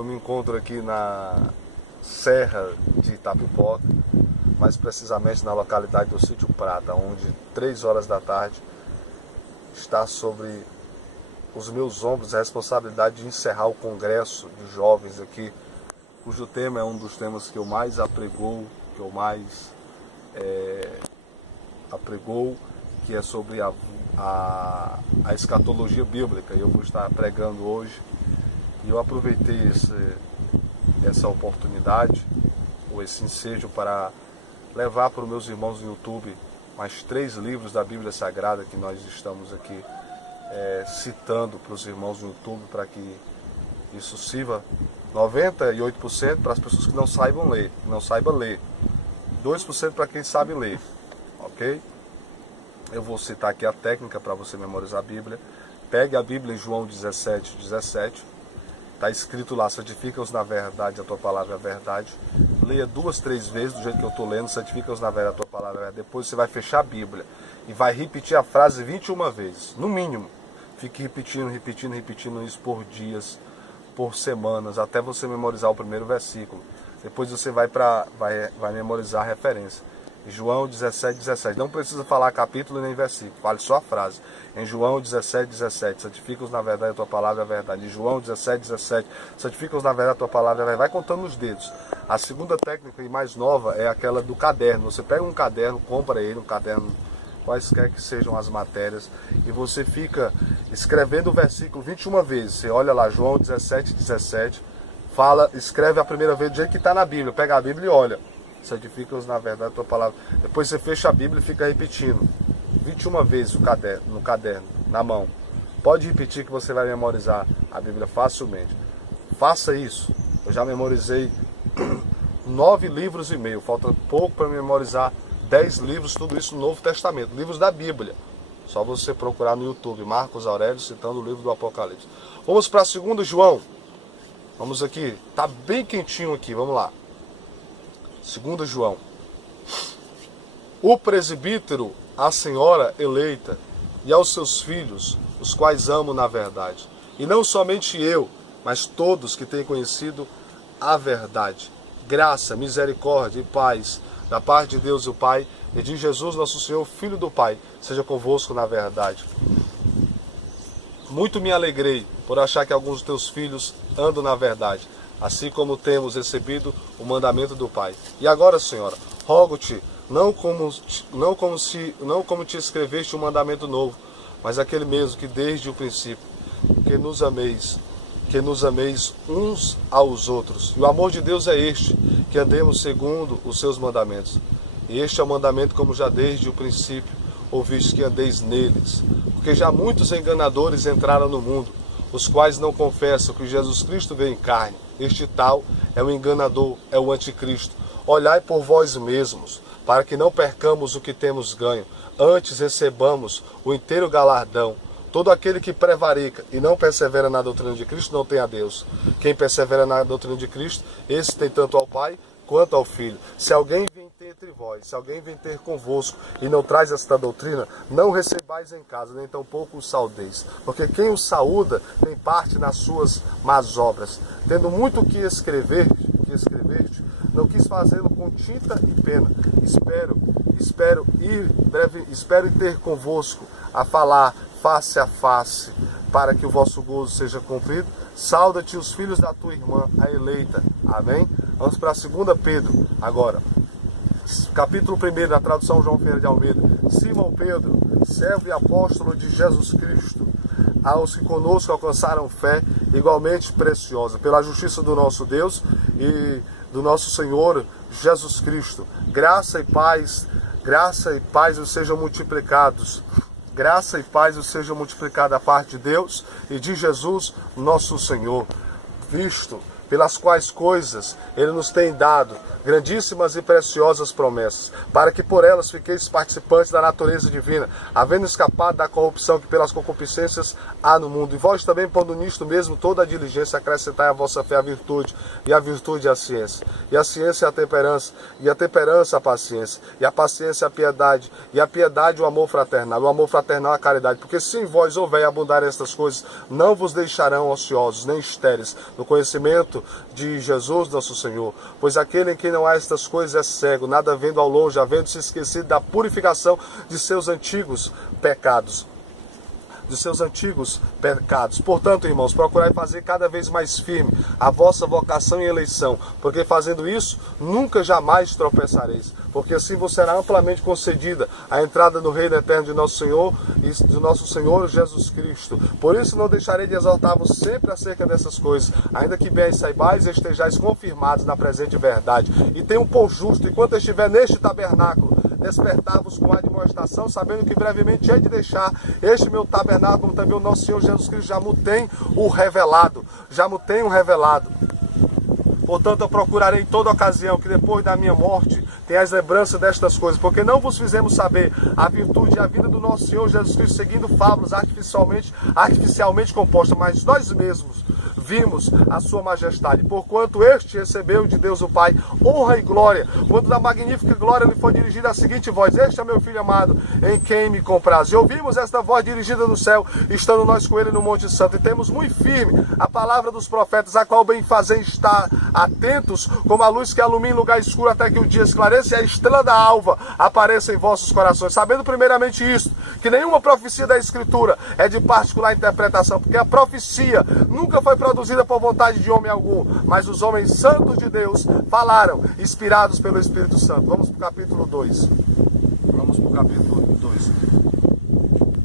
eu me encontro aqui na Serra de Itapipoca, mais precisamente na localidade do Sítio Prata, onde 3 horas da tarde está sobre os meus ombros a responsabilidade de encerrar o congresso de jovens aqui, cujo tema é um dos temas que eu mais apregou, que é sobre a escatologia bíblica, e eu vou estar pregando hoje. E eu aproveitei essa oportunidade, ou esse ensejo, para levar para os meus irmãos no YouTube mais 3 livros da Bíblia Sagrada que nós estamos aqui citando para os irmãos no YouTube, para que isso sirva 98% para as pessoas que não saibam ler, 2% para quem sabe ler, ok? Eu vou citar aqui a técnica para você memorizar a Bíblia. Pegue a Bíblia em João 17:17. Está escrito lá: santifica-os na verdade, a tua palavra é a verdade. Leia 2, 3 vezes do jeito que eu estou lendo: santifica-os na verdade, a tua palavra é a verdade. Depois você vai fechar a Bíblia e vai repetir a frase 21 vezes, no mínimo. Fique repetindo isso por dias, por semanas, até você memorizar o primeiro versículo. Depois você vai memorizar a referência. João 17:17. Não precisa falar capítulo nem versículo, fale só a frase. Em João 17:17, santifica-os na verdade, a tua palavra é a verdade. Em João 17:17, santifica-os na verdade, a tua palavra é a verdade. Vai contando os dedos. A segunda técnica, e mais nova, é aquela do caderno. Você pega um caderno, compra ele, um caderno, quaisquer que sejam as matérias, e você fica escrevendo o versículo 21 vezes. Você olha lá, João 17:17, escreve a primeira vez do jeito que está na Bíblia. Pega a Bíblia e olha: santifica-os na verdade, a tua palavra. Depois você fecha a Bíblia e fica repetindo 21 vezes no caderno, na mão. Pode repetir que você vai memorizar a Bíblia facilmente. Faça isso. Eu já memorizei 9 livros e meio. Falta pouco para memorizar 10 livros, tudo isso no Novo Testamento, livros da Bíblia. Só você procurar no YouTube, Marcos Aurélio citando o livro do Apocalipse. Vamos para 2 João. Vamos aqui, tá bem quentinho aqui, vamos lá. 2 João. O presbítero, a senhora eleita, e aos seus filhos, os quais amo na verdade. E não somente eu, mas todos que têm conhecido a verdade. Graça, misericórdia e paz da parte de Deus o Pai e de Jesus nosso Senhor, Filho do Pai, seja convosco na verdade. Muito me alegrei por achar que alguns dos teus filhos andam na verdade, assim como temos recebido o mandamento do Pai. E agora, Senhora, rogo-te, não como te escreveste um mandamento novo, mas aquele mesmo que desde o princípio, que nos ameis uns aos outros. E o amor de Deus é este, que andemos segundo os seus mandamentos. E este é o mandamento, como já desde o princípio ouviste, que andeis neles. Porque já muitos enganadores entraram no mundo, os quais não confessam que Jesus Cristo veio em carne. Este tal é o enganador, é o anticristo. Olhai por vós mesmos, para que não percamos o que temos ganho, antes recebamos o inteiro galardão. Todo aquele que prevarica e não persevera na doutrina de Cristo não tem a Deus. Quem persevera na doutrina de Cristo, esse tem tanto ao Pai quanto ao Filho. Se alguém vem ter entre vós, se alguém vem ter convosco e não traz esta doutrina, não recebais em casa, nem tampouco o saudeis. Porque quem o saúda tem parte nas suas más obras. Tendo muito o que escreveste, não quis fazê-lo com tinta e pena. Espero ir ter convosco a falar face a face, para que o vosso gozo seja cumprido. Sauda-te os filhos da tua irmã, a eleita. Amém? Vamos para 2 Pedro agora. Capítulo 1, na tradução João Ferreira de Almeida. Simão Pedro, servo e apóstolo de Jesus Cristo, aos que conosco alcançaram fé igualmente preciosa, pela justiça do nosso Deus e do nosso Senhor Jesus Cristo. Graça e paz os sejam multiplicados. Graça e paz os sejam multiplicadas da parte de Deus e de Jesus, nosso Senhor, visto pelas quais coisas Ele nos tem dado grandíssimas e preciosas promessas, para que por elas fiqueis participantes da natureza divina, havendo escapado da corrupção que pelas concupiscências há no mundo. E vós também, pondo nisto mesmo toda a diligência, acrescentai à vossa fé a virtude, e a virtude a ciência, e a ciência a temperança, e a temperança a paciência, e a paciência a piedade, e a piedade o amor fraternal, o amor fraternal a caridade. Porque se em vós houver abundar estas coisas, não vos deixarão ociosos, nem estéreis no conhecimento Cristo, de Jesus nosso Senhor. Pois aquele em quem não há estas coisas é cego, nada vendo ao longe, havendo se esquecido da purificação de seus antigos pecados. Portanto, irmãos, procurai fazer cada vez mais firme a vossa vocação e eleição, porque fazendo isso, nunca jamais tropeçareis, porque assim vos será amplamente concedida a entrada no reino eterno de nosso Senhor e de nosso Senhor Jesus Cristo. Por isso não deixarei de exortar-vos sempre acerca dessas coisas, ainda que bem saibais e estejais confirmados na presente verdade. E tenho por justo, enquanto estiver neste tabernáculo, despertar-vos com admoestação, sabendo que brevemente hei de deixar este meu tabernáculo, como também o nosso Senhor Jesus Cristo já me tem o revelado. Portanto, eu procurarei em toda ocasião que depois da minha morte tenhais lembrança destas coisas, porque não vos fizemos saber a virtude e a vida do nosso Senhor Jesus Cristo seguindo fábulas artificialmente compostas, mas nós mesmos vimos a sua majestade, porquanto este recebeu de Deus o Pai honra e glória, quando da magnífica glória lhe foi dirigida a seguinte voz: este é meu filho amado, em quem me compraz. E ouvimos esta voz dirigida do céu, estando nós com ele no Monte Santo, e temos muito firme a palavra dos profetas, a qual bem fazem estar atentos, como a luz que alumina lugar escuro até que o dia esclareça e a estrela da alva apareça em vossos corações, sabendo primeiramente isto, que nenhuma profecia da Escritura é de particular interpretação, porque a profecia nunca foi produzida por vontade de homem algum, mas os homens santos de Deus falaram, inspirados pelo Espírito Santo. Vamos para o capítulo 2.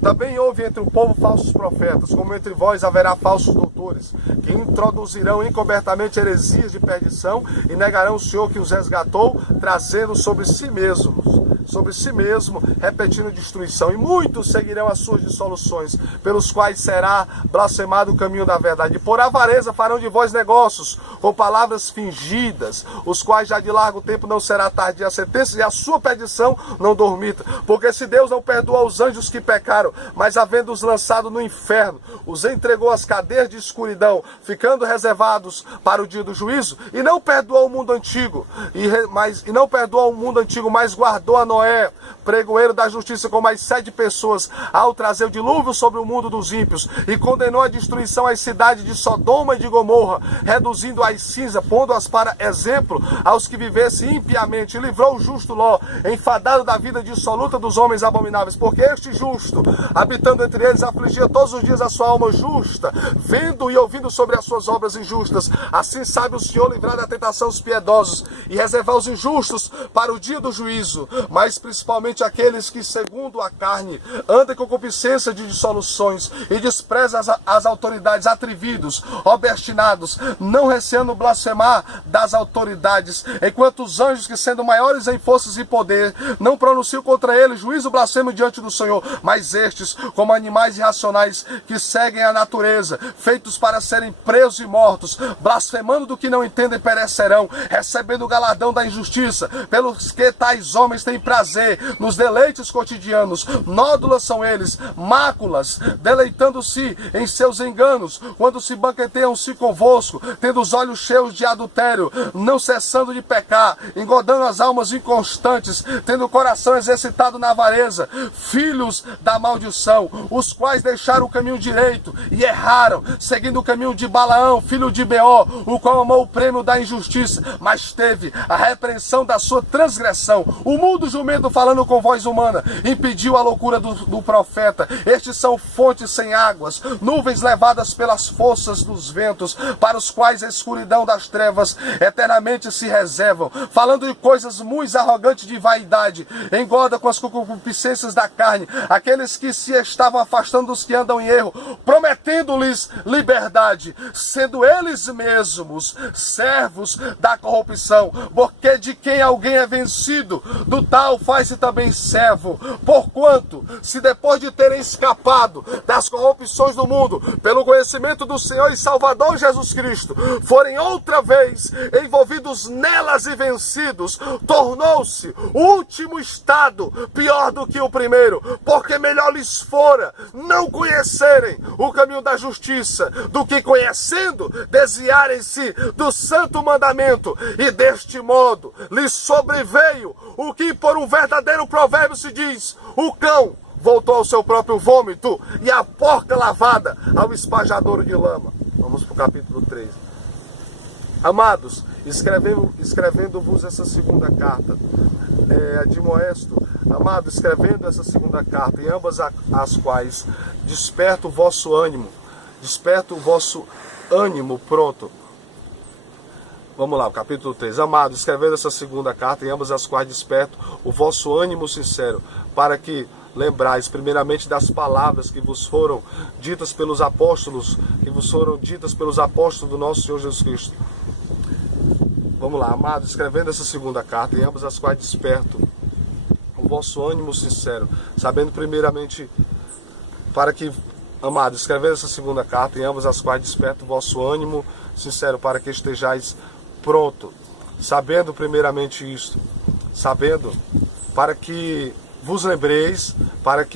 Também houve entre o povo falsos profetas, como entre vós haverá falsos doutores, que introduzirão encobertamente heresias de perdição e negarão o Senhor que os resgatou, trazendo sobre si mesmo, repetindo destruição. E muitos seguirão as suas dissoluções, pelos quais será blasfemado o caminho da verdade. E por avareza farão de vós negócios, com palavras fingidas, os quais já de largo tempo não será tardia a sentença, e a sua perdição não dormita. Porque se Deus não perdoou aos anjos que pecaram, mas havendo-os lançado no inferno, os entregou às cadeias de escuridão, ficando reservados para o dia do juízo, e não perdoou o mundo antigo, mas guardou a Noé, pregoeiro da justiça, com mais 7 pessoas, ao trazer o dilúvio sobre o mundo dos ímpios, e condenou a destruição às cidades de Sodoma e de Gomorra, reduzindo as cinza, pondo-as para exemplo aos que vivessem impiamente, e livrou o justo Ló, enfadado da vida dissoluta dos homens abomináveis, porque este justo, habitando entre eles, afligia todos os dias a sua alma justa, vendo e ouvindo sobre as suas obras injustas. Assim sabe o Senhor livrar da tentação os piedosos e reservar os injustos para o dia do juízo, mas principalmente aqueles que, segundo a carne, andam com concupiscência de dissoluções e desprezam as autoridades, atrevidos, obstinados, não receando blasfemar das autoridades, enquanto os anjos, que sendo maiores em forças e poder, não pronunciam contra eles juízo blasfemo diante do Senhor, mas estes, como animais irracionais que seguem a natureza, feitos para serem presos e mortos, blasfemando do que não entendem, perecerão, recebendo o galardão da injustiça, pelos que tais homens têm prazer nos deleites cotidianos. Nódulas são eles, máculas, deleitando-se em seus enganos, quando se banqueteiam-se convosco, tendo os olhos cheios de adultério, não cessando de pecar, engodando as almas inconstantes, tendo o coração exercitado na avareza, filhos da maldição, os quais deixaram o caminho direito e erraram, seguindo o caminho de Balaão, filho de Beor, o qual amou o prêmio da injustiça, mas teve a repreensão da sua transgressão. O mundo jumento, falando com voz humana, impediu a loucura do profeta. Estes são fontes sem águas, nuvens levadas pelas forças dos ventos, para os quais a escuridão das trevas eternamente se reservam, falando de coisas muito arrogantes de vaidade, engorda com as concupiscências da carne, aqueles que se estavam afastando dos que andam em erro, prometendo-lhes liberdade, sendo eles mesmos servos da corrupção, porque de quem alguém é vencido, do tal faz-se também servo. Porquanto, se depois de terem escapado das corrupções do mundo, pelo conhecimento do Senhor e Salvador Jesus Cristo, forem outra vez envolvidos nelas e vencidos, tornou-se o último estado pior do que o primeiro, porque melhor lhes fora não conhecerem o caminho da justiça, do que conhecendo, desviarem-se do santo mandamento, e deste modo lhes sobreveio o que por um verdadeiro provérbio se diz: o cão voltou ao seu próprio vômito, e a porca lavada ao espajadouro de lama. Vamos para o capítulo 3. Amados, escrevendo-vos essa segunda carta, admoesto, amado, escrevendo essa segunda carta, em ambas as quais desperto o vosso ânimo, pronto. Vamos lá, o capítulo 3. Amado, escrevendo essa segunda carta, em ambas as quais desperto o vosso ânimo sincero, para que lembrais primeiramente das palavras que vos foram ditas pelos apóstolos, do nosso Senhor Jesus Cristo. Vamos lá, amado, escrevendo essa segunda carta, em ambas as quais desperto o vosso ânimo sincero, sabendo primeiramente amado, escrevendo essa segunda carta, em ambas as quais desperto o vosso ânimo sincero, para que estejais pronto, sabendo primeiramente isto, para que vos lembreis,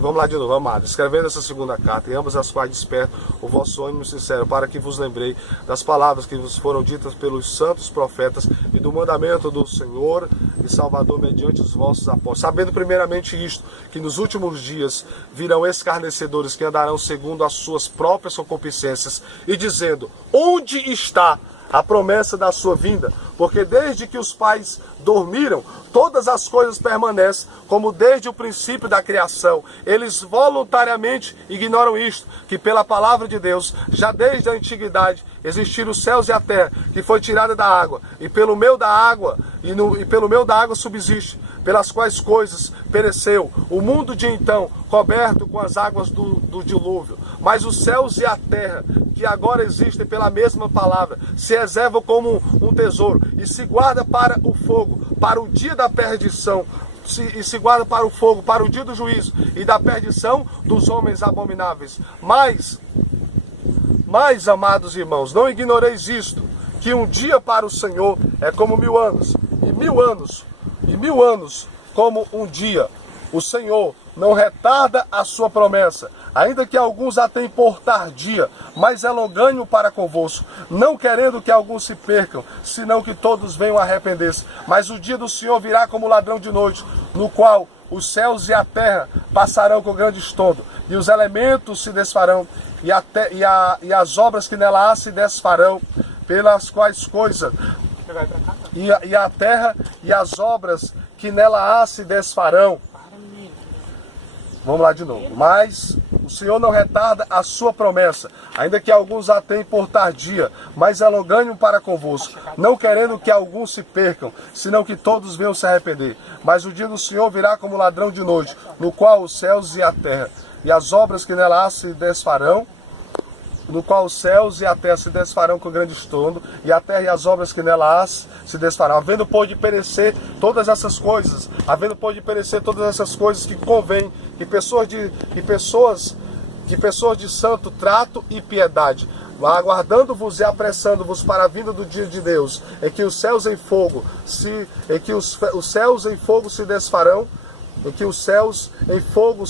vamos lá de novo, amado, escrevendo essa segunda carta, em ambas as quais desperto o vosso ânimo sincero, para que vos lembrei das palavras que vos foram ditas pelos santos profetas e do mandamento do Senhor e Salvador mediante os vossos apóstolos, sabendo primeiramente isto, que nos últimos dias virão escarnecedores que andarão segundo as suas próprias concupiscências e dizendo, onde está a promessa da sua vinda? Porque desde que os pais dormiram, todas as coisas permanecem como desde o princípio da criação. Eles voluntariamente ignoram isto, que pela palavra de Deus, já desde a antiguidade, existiram os céus e a terra, que foi tirada da água, e pelo meio da água, subsiste, pelas quais coisas pereceu o mundo de então, coberto com as águas do dilúvio. Mas os céus e a terra, que agora existem pela mesma palavra, se reservam como um tesouro, e se guarda para o fogo, para o dia da perdição, se guarda para o fogo, para o dia do juízo e da perdição dos homens abomináveis. Mas, amados irmãos, não ignoreis isto, que um dia para o Senhor é como 1000 anos, e 1000 anos como um dia. O Senhor não retarda a sua promessa, ainda que alguns a tenham por tardia, mas é longânimo para convosco, não querendo que alguns se percam, senão que todos venham a arrepender-se. Mas o dia do Senhor virá como ladrão de noite, no qual os céus e a terra passarão com grande estrondo, e os elementos se desfarão, e as obras que nela há se desfarão, pelas quais coisas, e a terra e as obras que nela há se desfarão. Vamos lá de novo. Mas o Senhor não retarda a sua promessa, ainda que alguns a tenham por tardia, mas é longânimo para convosco, não querendo que alguns se percam, senão que todos venham se arrepender. Mas o dia do Senhor virá como ladrão de noite, no qual os céus e a terra e as obras que nela há se desfarão, no qual os céus e a terra se desfarão com grande estrondo, e a terra e as obras que nela há se desfarão, havendo pode perecer todas essas coisas, que convém que pessoas de santo trato e piedade, aguardando-vos e apressando-vos para a vinda do dia de Deus, em que os céus em fogo se desfarão, em que os céus e fogo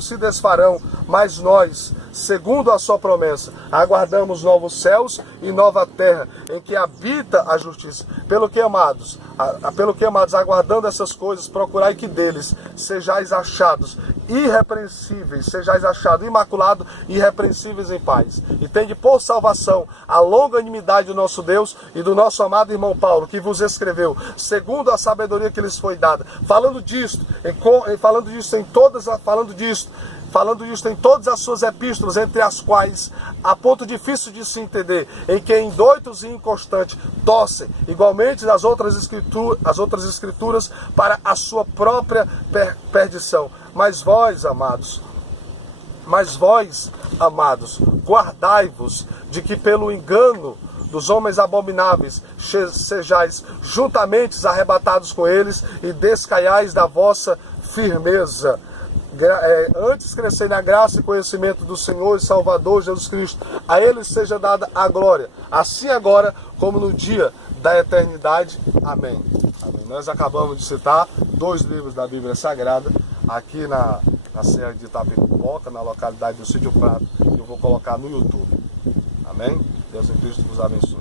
se desfarão, mas nós, segundo a sua promessa, aguardamos novos céus e nova terra, em que habita a justiça. Pelo que, amados, aguardando essas coisas, procurai que deles sejais achados irrepreensíveis, imaculados e irrepreensíveis em paz. E tende por salvação a longanimidade do nosso Deus e do nosso amado irmão Paulo, que vos escreveu, segundo a sabedoria que lhes foi dada, falando disto em todas as suas epístolas, entre as quais, a ponto difícil de se entender, em que indóitos e inconstantes torcem, igualmente as outras escrituras, para a sua própria perdição. Mas vós, amados, guardai-vos de que pelo engano dos homens abomináveis sejais juntamente arrebatados com eles e descaiais da vossa firmeza. Antes crescer na graça e conhecimento do Senhor e Salvador Jesus Cristo. A Ele seja dada a glória, assim agora como no dia da eternidade. Amém. Amém. Nós acabamos de citar 2 livros da Bíblia Sagrada aqui na Serra de Itapipoca, na localidade do Sítio Prato. Eu vou colocar no YouTube. Amém? Deus em Cristo vos abençoe.